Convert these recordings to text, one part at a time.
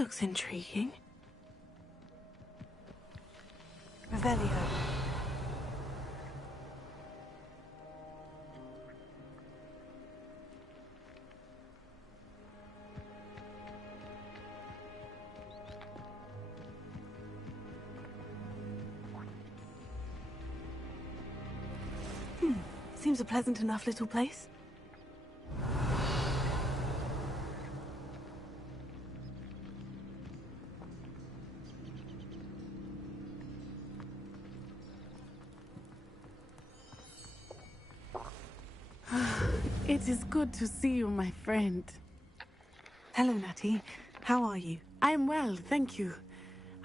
looks intriguing. Revelio. Seems a pleasant enough little place. It is good to see you, my friend. Hello, Natty. How are you? I'm well, thank you.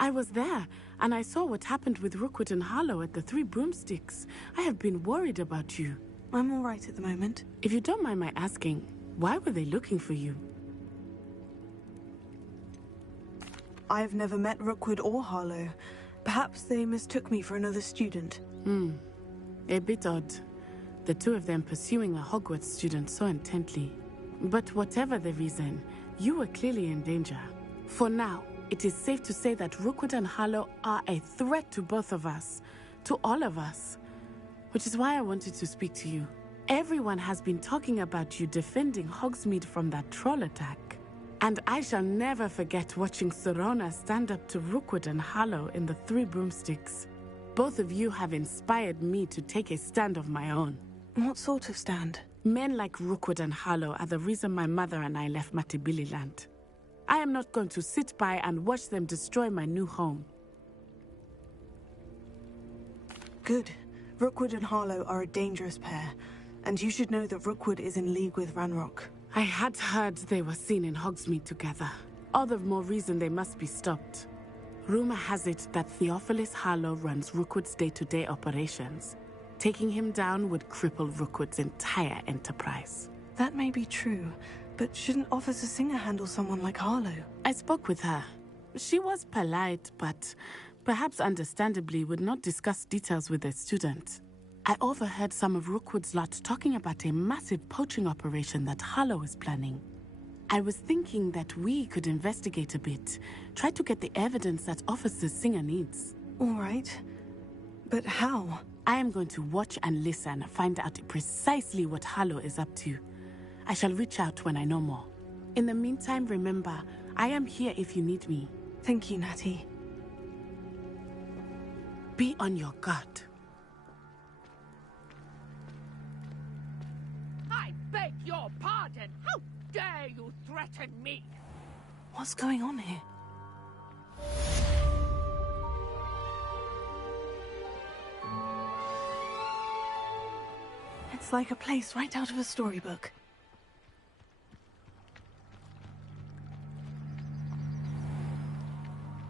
I was there, and I saw what happened with Rookwood and Harlow at the Three Broomsticks. I have been worried about you. I'm all right at the moment. If you don't mind my asking, why were they looking for you? I've never met Rookwood or Harlow. Perhaps they mistook me for another student. A bit odd. The two of them pursuing a Hogwarts student so intently. But whatever the reason, you were clearly in danger. For now, it is safe to say that Rookwood and Harlow are a threat to both of us. To all of us. Which is why I wanted to speak to you. Everyone has been talking about you defending Hogsmeade from that troll attack. And I shall never forget watching Sorona stand up to Rookwood and Harlow in the Three Broomsticks. Both of you have inspired me to take a stand of my own. What sort of stand? Men like Rookwood and Harlow are the reason my mother and I left Matabeleland. I am not going to sit by and watch them destroy my new home. Good. Rookwood and Harlow are a dangerous pair, and you should know that Rookwood is in league with Ranrock. I had heard they were seen in Hogsmeade together. All the more reason they must be stopped. Rumor has it that Theophilus Harlow runs Rookwood's day-to-day operations. Taking him down would cripple Rookwood's entire enterprise. That may be true, but shouldn't Officer Singer handle someone like Harlow? I spoke with her. She was polite, but perhaps understandably would not discuss details with a student. I overheard some of Rookwood's lot talking about a massive poaching operation that Harlow is planning. I was thinking that we could investigate a bit, try to get the evidence that Officer Singer needs. All right. But how? I am going to watch and listen, find out precisely what Harlow is up to. I shall reach out when I know more. In the meantime, remember, I am here if you need me. Thank you, Natty. Be on your guard. I beg your pardon! How dare you threaten me? What's going on here? It's like a place right out of a storybook.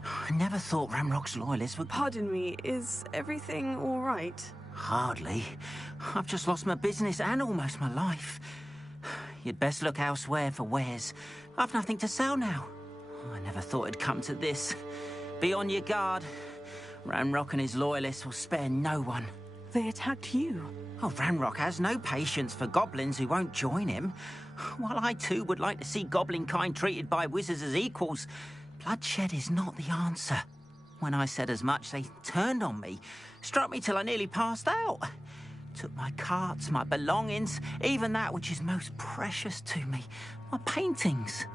I never thought Ranrock's loyalists would... Pardon me, is everything all right? Hardly. I've just lost my business and almost my life. You'd best look elsewhere for wares. I've nothing to sell now. I never thought it'd come to this. Be on your guard. Ranrock and his loyalists will spare no one. They attacked you. Oh, Ranrock has no patience for goblins who won't join him. While I too would like to see goblin kind treated by wizards as equals, bloodshed is not the answer. When I said as much, they turned on me, struck me till I nearly passed out. Took my carts, my belongings, even that which is most precious to me, my paintings.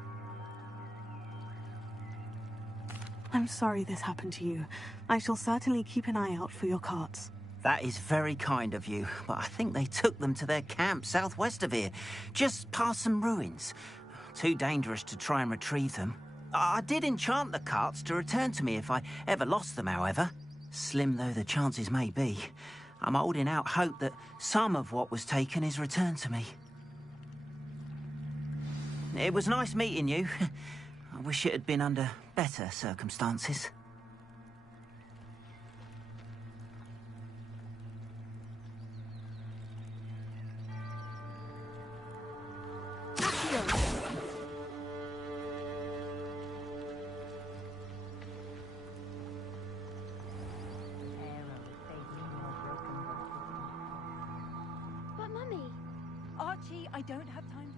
I'm sorry this happened to you. I shall certainly keep an eye out for your carts. That is very kind of you, but I think they took them to their camp southwest of here, just past some ruins. Too dangerous to try and retrieve them. I did enchant the carts to return to me if I ever lost them, however. Slim though the chances may be, I'm holding out hope that some of what was taken is returned to me. It was nice meeting you. I wish it had been under better circumstances.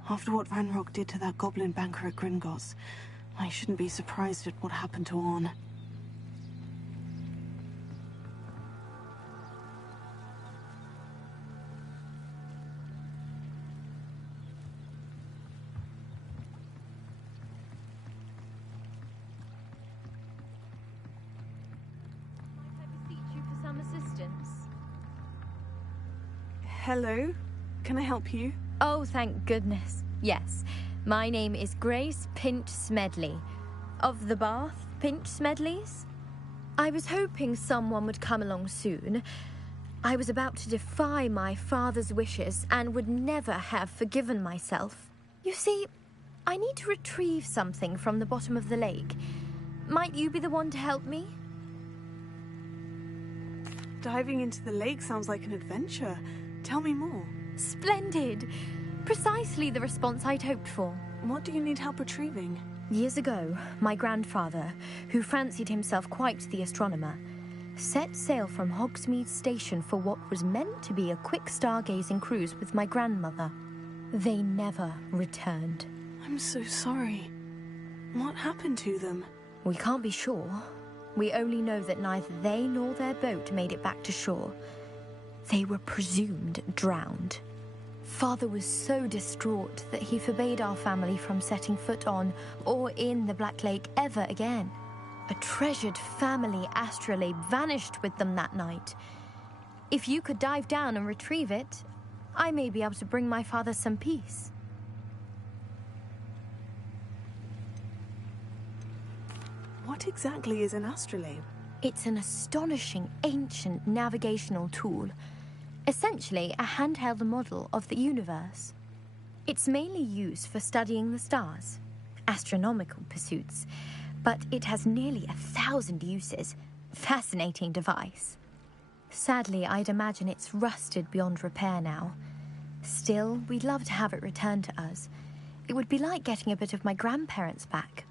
After what Ranrock did to that goblin banker at Gringotts, I shouldn't be surprised at what happened to Orn. Hello? Can I help you? Oh, thank goodness. Yes. My name is Grace Pinch Smedley. Of the Bath Pinch Smedleys? I was hoping someone would come along soon. I was about to defy my father's wishes and would never have forgiven myself. You see, I need to retrieve something from the bottom of the lake. Might you be the one to help me? Diving into the lake sounds like an adventure. Tell me more. Splendid! Precisely the response I'd hoped for. What do you need help retrieving? Years ago, my grandfather, who fancied himself quite the astronomer, set sail from Hogsmeade Station for what was meant to be a quick stargazing cruise with my grandmother. They never returned. I'm so sorry. What happened to them? We can't be sure. We only know that neither they nor their boat made it back to shore. They were presumed drowned. Father was so distraught that he forbade our family from setting foot on or in the Black Lake ever again. A treasured family astrolabe vanished with them that night. If you could dive down and retrieve it, I may be able to bring my father some peace. What exactly is an astrolabe? It's an astonishing ancient navigational tool. Essentially, a handheld model of the universe. It's mainly used for studying the stars, astronomical pursuits, but it has nearly 1,000 uses. Fascinating device. Sadly, I'd imagine it's rusted beyond repair now. Still, we'd love to have it returned to us. It would be like getting a bit of my grandparents back.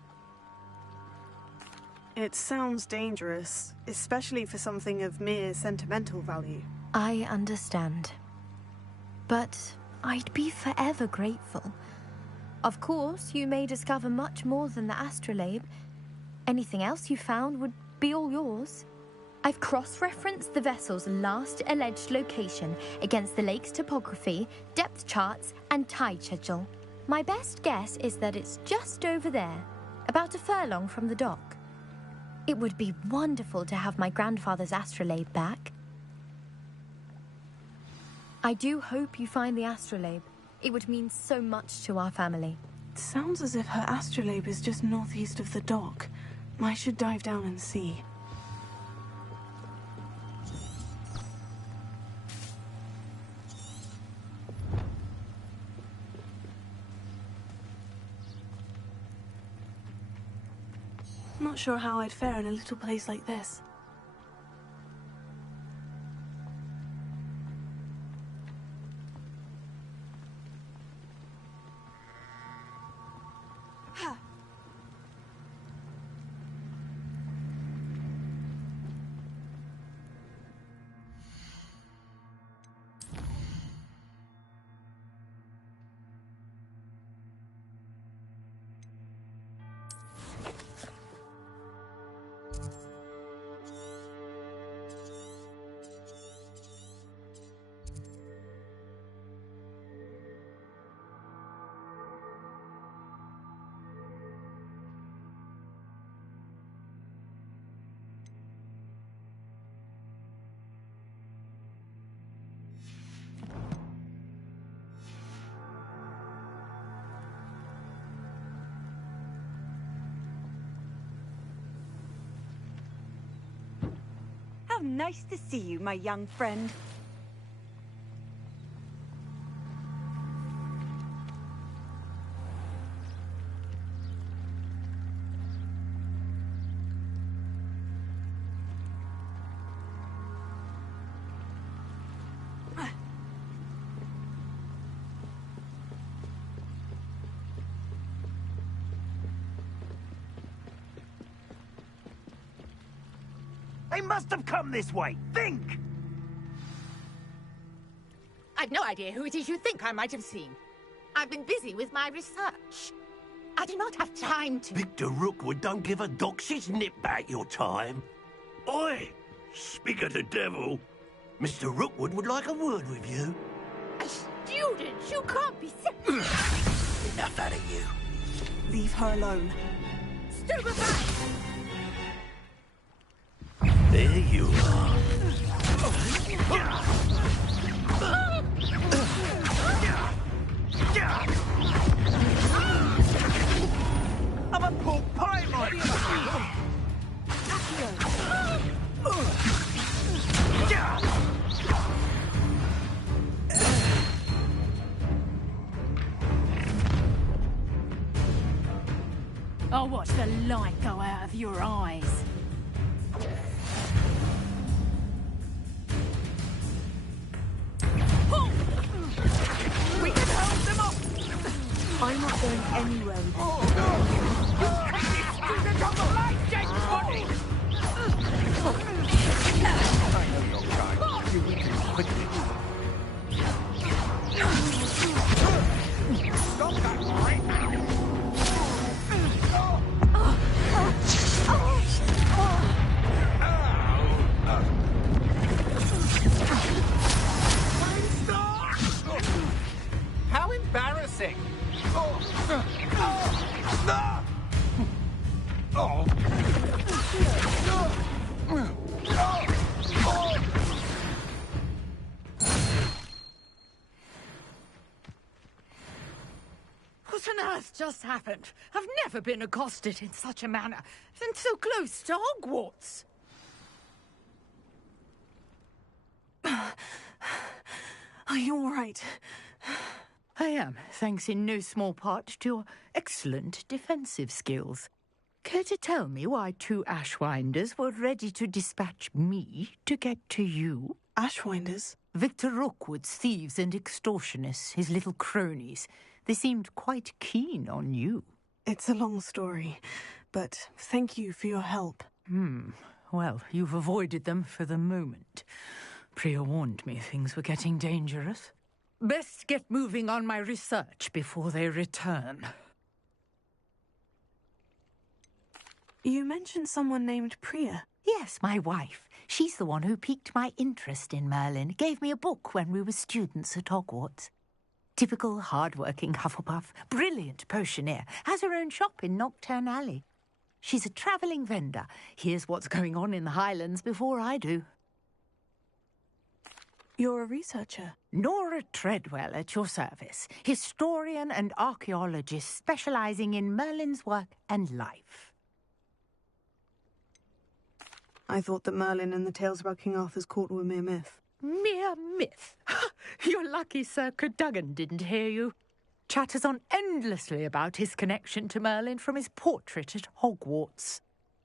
It sounds dangerous, especially for something of mere sentimental value. I understand. But I'd be forever grateful. Of course, you may discover much more than the astrolabe. Anything else you found would be all yours. I've cross-referenced the vessel's last alleged location against the lake's topography, depth charts, and tide schedule. My best guess is that it's just over there, about a furlong from the dock. It would be wonderful to have my grandfather's astrolabe back. I do hope you find the astrolabe. It would mean so much to our family. It sounds as if her astrolabe is just northeast of the dock. I should dive down and see. Not sure how I'd fare in a little place like this. Nice to see you, my young friend. They must have come this way. Think! I've no idea who it is you think I might have seen. I've been busy with my research. I do not have time to... Victor Rookwood don't give a doxy's nip back your time. Oi! Speak of the devil. Mr. Rookwood would like a word with you. A student? You can't be... Enough out of you. Leave her alone. Stupefy! There you are. I'm a pork pie, Mike! I'll watch the light go out of your eyes. We can hold them off! I'm not going anywhere with Student on the light, James Body! I know your kind. You weaken quickly. Stop that right now! How embarrassing! What on earth just happened? I've never been accosted in such a manner, and so close to Hogwarts. Are you all right? I am, thanks in no small part to your excellent defensive skills. Care to tell me why two Ashwinders were ready to dispatch me to get to you? Ashwinders? Victor Rookwood's thieves and extortionists, his little cronies. They seemed quite keen on you. It's a long story, but thank you for your help. Well, you've avoided them for the moment. Priya warned me things were getting dangerous. Best get moving on my research before they return. You mentioned someone named Priya. Yes, my wife. She's the one who piqued my interest in Merlin. Gave me a book when we were students at Hogwarts. Typical hard-working Hufflepuff, brilliant potioneer, has her own shop in Knockturn Alley. She's a travelling vendor. Hears what's going on in the Highlands before I do. You're a researcher. Nora Treadwell at your service, historian and archaeologist specialising in Merlin's work and life. I thought that Merlin and the tales about King Arthur's court were mere myth. Mere myth? You're lucky Sir Cadogan didn't hear you. Chatters on endlessly about his connection to Merlin from his portrait at Hogwarts.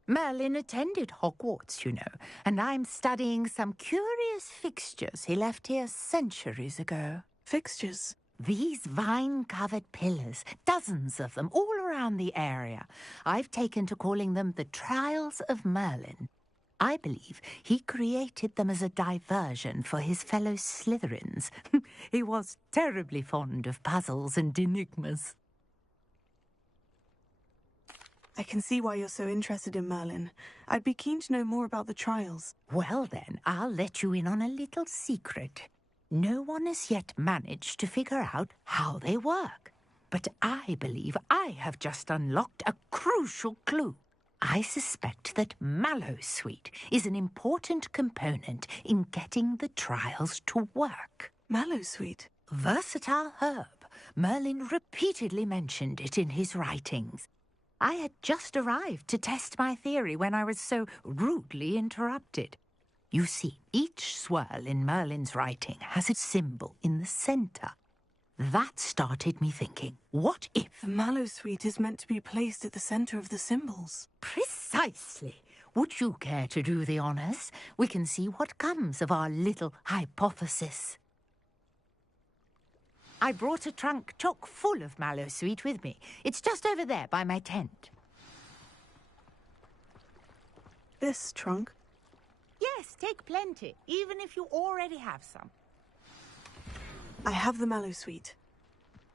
Merlin attended Hogwarts, you know, and I'm studying some curious fixtures he left here centuries ago. Fixtures? These vine-covered pillars, dozens of them, all around the area. I've taken to calling them the Trials of Merlin. I believe he created them as a diversion for his fellow Slytherins. He was terribly fond of puzzles and enigmas. I can see why you're so interested in Merlin. I'd be keen to know more about the trials. Well then, I'll let you in on a little secret. No one has yet managed to figure out how they work. But I believe I have just unlocked a crucial clue. I suspect that Mallowsweet is an important component in getting the trials to work. Mallowsweet? Versatile herb. Merlin repeatedly mentioned it in his writings. I had just arrived to test my theory when I was so rudely interrupted. You see, each swirl in Merlin's writing has a symbol in the centre. That started me thinking, what if... The Mallowsweet is meant to be placed at the centre of the symbols. Precisely. Would you care to do the honours? We can see what comes of our little hypothesis. I brought a trunk chock full of Mallowsweet with me. It's just over there by my tent. This trunk? Yes, take plenty, even if you already have some. I have the Mallowsweet.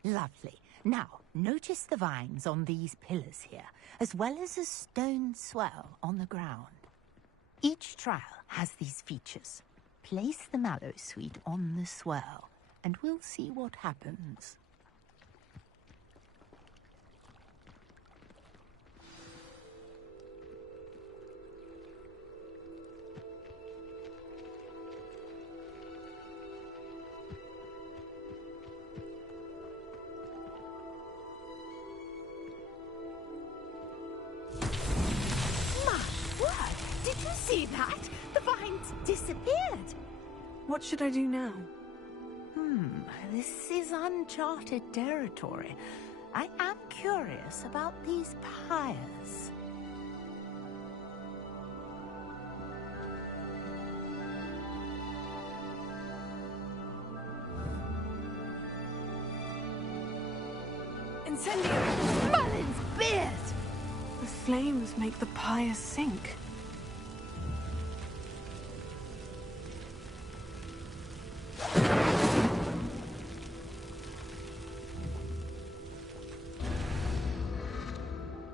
Lovely. Now, notice the vines on these pillars here, as well as a stone swell on the ground. Each trial has these features. Place the mallow sweet on the swell, and we'll see what happens. Did you see that? The vines disappeared. What should I do now? This is uncharted territory. I am curious about these pyres. Incendio! Merlin's beard! The flames make the pyre sink.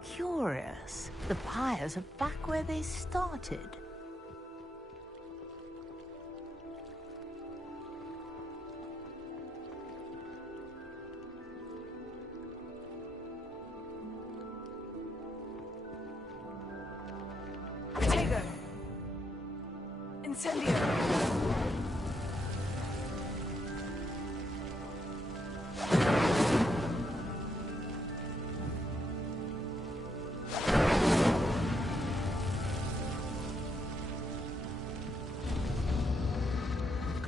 Curious. The pyres are back where they started. Protego! Incendio!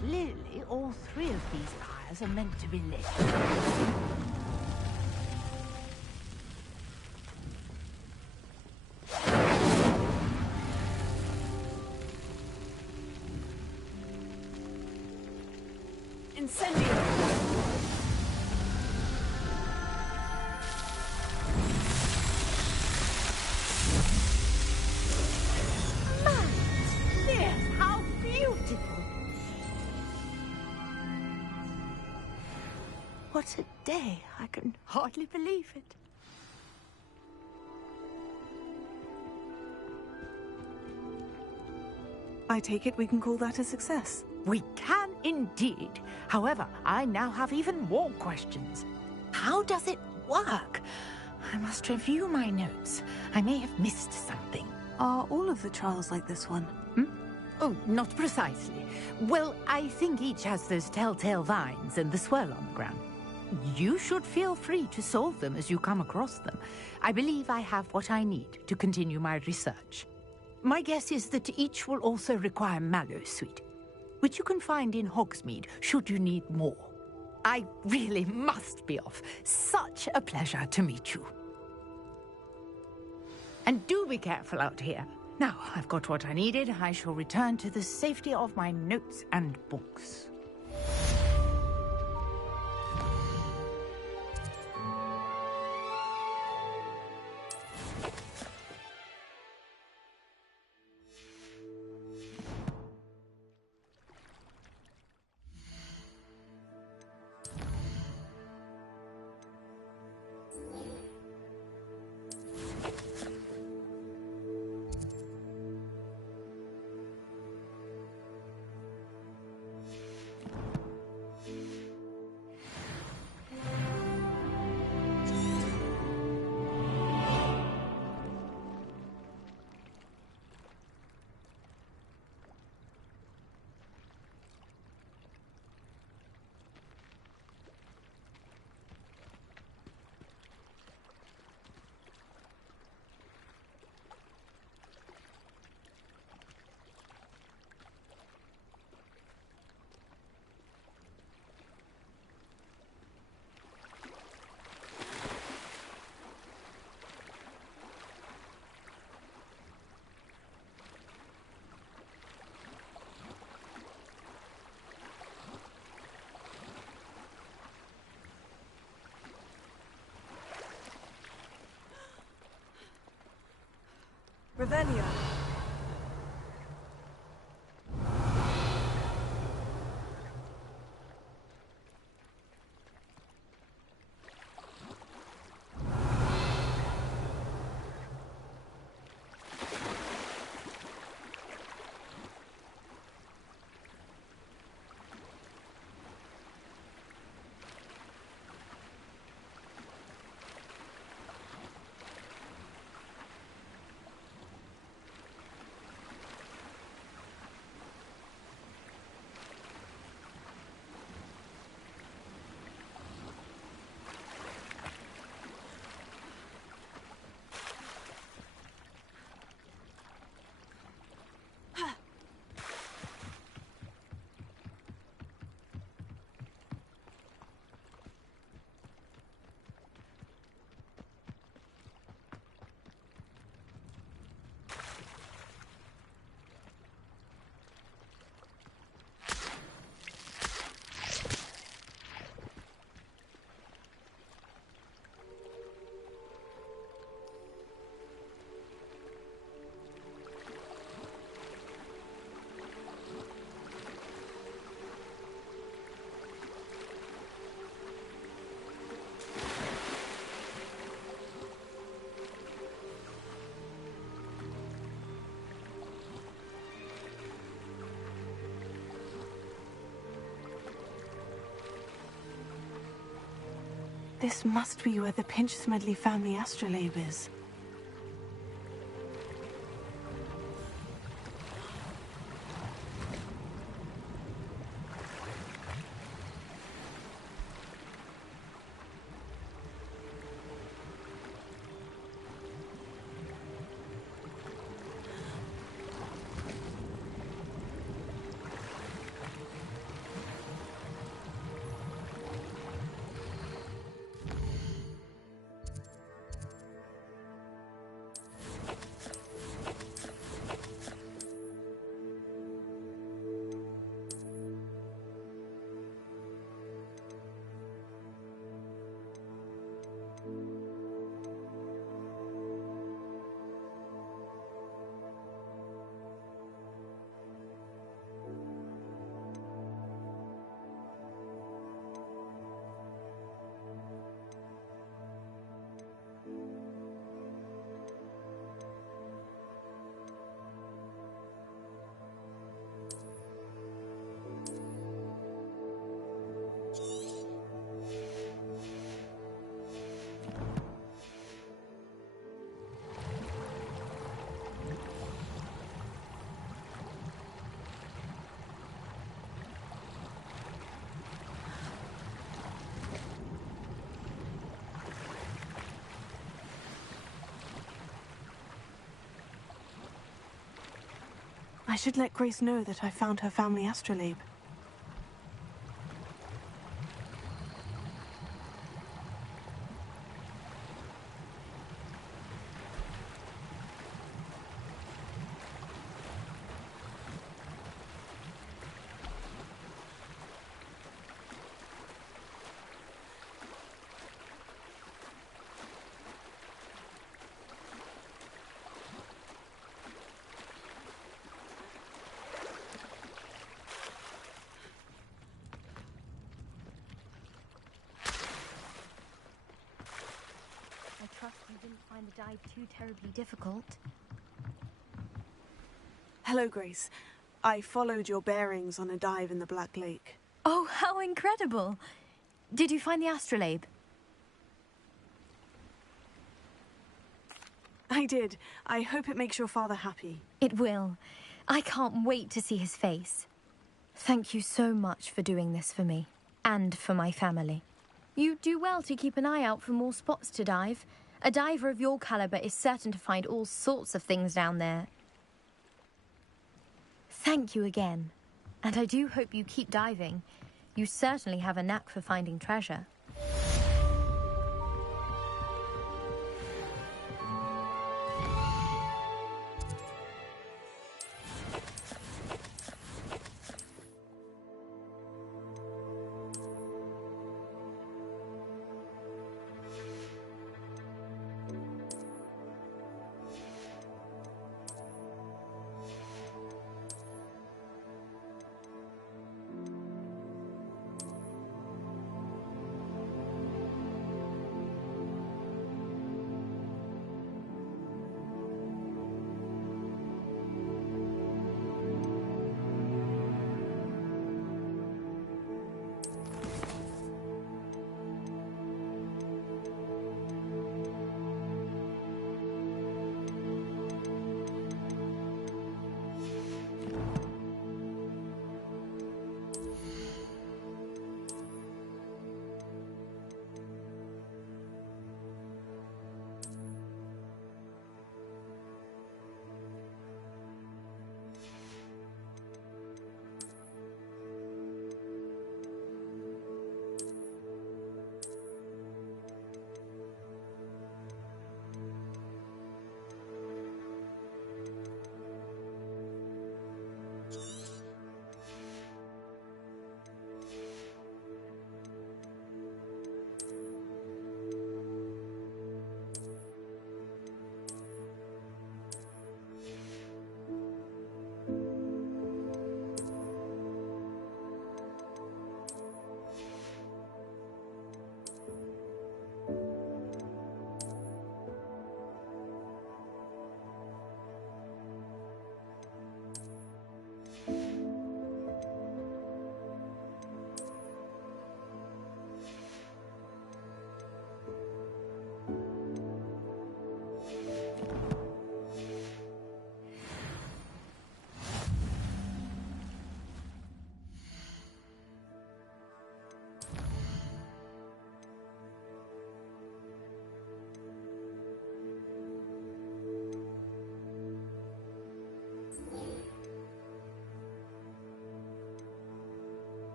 Clearly, all three of these pyres are meant to be lit. Incendio! Yes, how beautiful! What a day! I can hardly believe it. I take it we can call that a success. We can indeed. However, I now have even more questions. How does it work? I must review my notes. I may have missed something. Are all of the trials like this one? Oh, not precisely. Well, I think each has those telltale vines and the swirl on the ground. You should feel free to solve them as you come across them. I believe I have what I need to continue my research. My guess is that each will also require mallow sweet, which you can find in Hogsmeade should you need more. I really must be off. Such a pleasure to meet you. And do be careful out here. Now, I've got what I needed. I shall return to the safety of my notes and books. Ravenna. This must be where the Pinch-Smedley family astrolabe is. I should let Grace know that I found her family astrolabe. I trust you didn't find the dive too terribly difficult. Hello, Grace. I followed your bearings on a dive in the Black Lake. Oh, how incredible! Did you find the astrolabe? I did. I hope it makes your father happy. It will. I can't wait to see his face. Thank you so much for doing this for me, and for my family. You do well to keep an eye out for more spots to dive. A diver of your caliber is certain to find all sorts of things down there. Thank you again. And I do hope you keep diving. You certainly have a knack for finding treasure.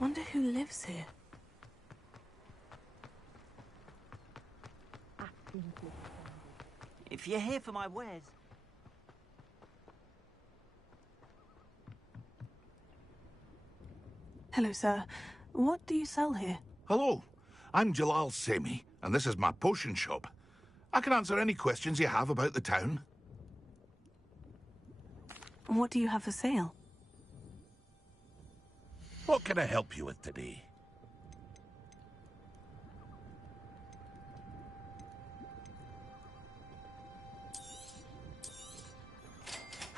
Wonder who lives here. If you're here for my wares... Hello, sir. What do you sell here? Hello, I'm Jalal Semi, and this is my potion shop. I can answer any questions you have about the town. What do you have for sale? What can I help you with today?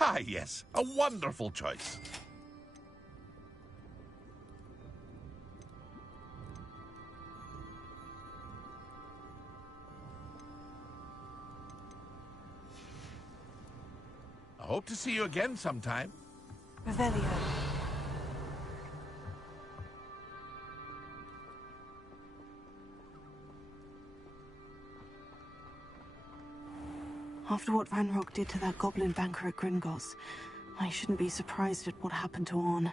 Ah, yes, a wonderful choice. I hope to see you again sometime. Revelio. After what Ranrock did to that goblin banker at Gringotts, I shouldn't be surprised at what happened to Orn.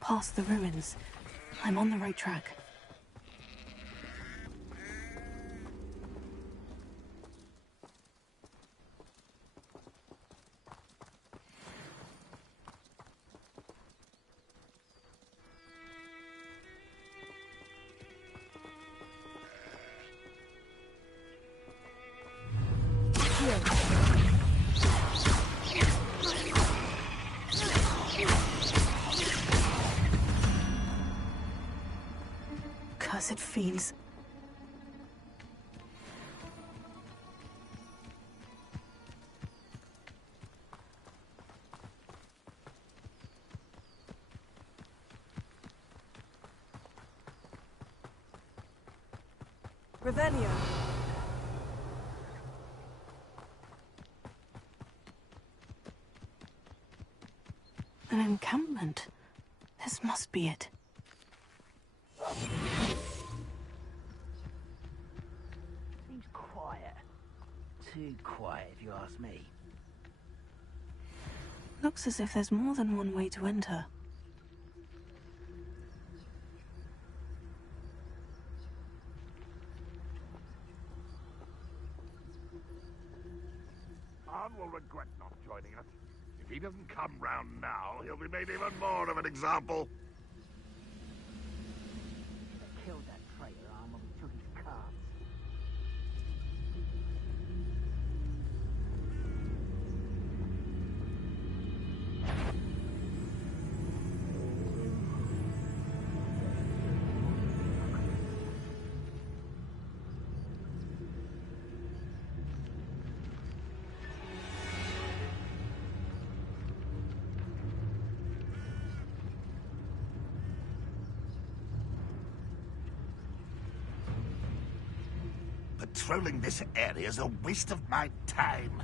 Past the ruins. I'm on the right track. Cursed fiends. Revelio. An encampment. This must be it. Seems quiet. Too quiet, if you ask me. Looks as if there's more than one way to enter. Arn will regret not joining us. If he doesn't come round now, he'll be made even more of an example. Killed that traitor, Arn, when we took his cards. Patrolling this area is a waste of my time.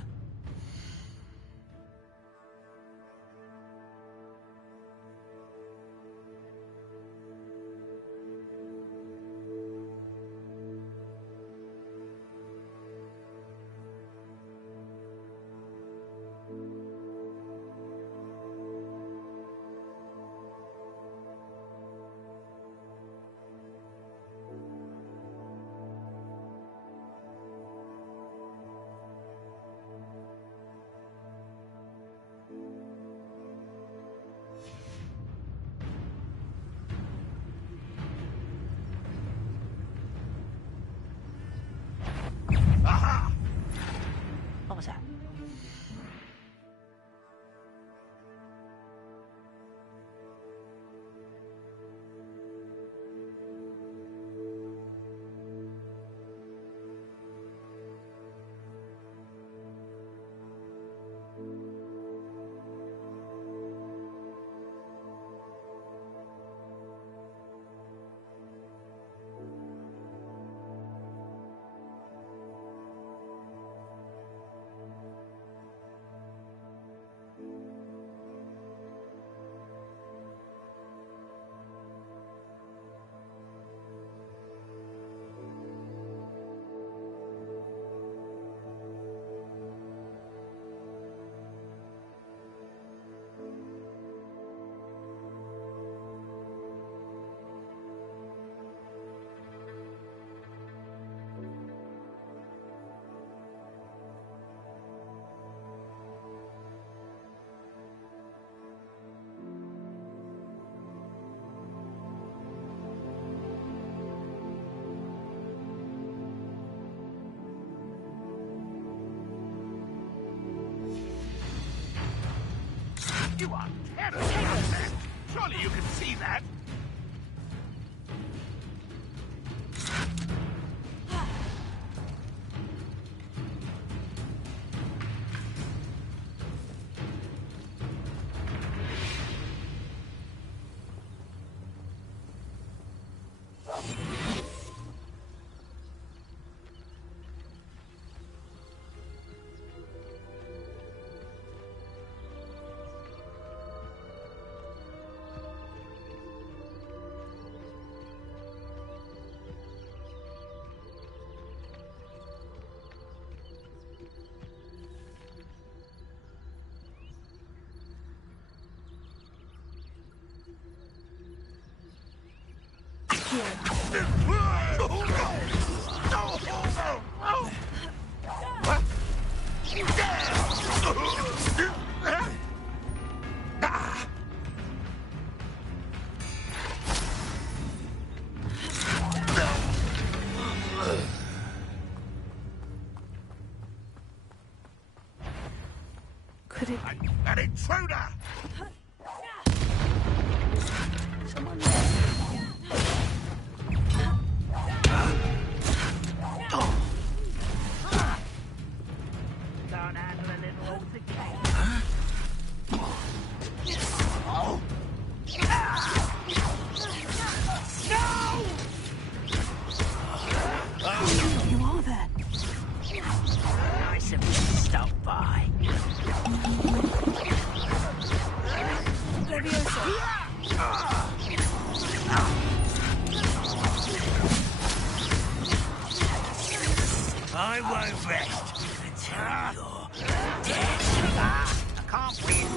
You are terrible. Surely you can see that. Could it... An intruder! Can't handle a little altercation. You are there. Nice of you to stop by. I won't rest until you're dead. I can't win.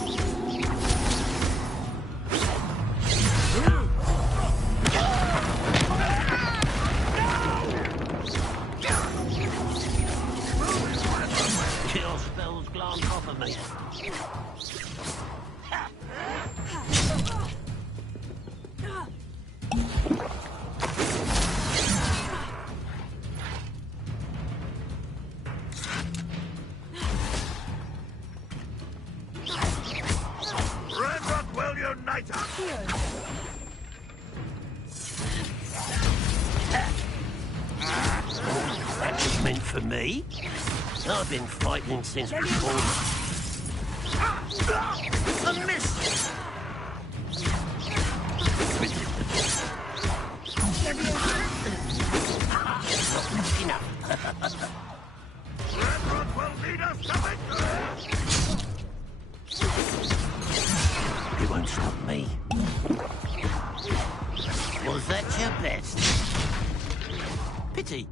Kill spells glance off of me. Rockwell Uniter! That was meant for me. I've been fighting since before. I missed! Enough. Rockwell lead us to victory! You won't stop me. Was that your best? Pity.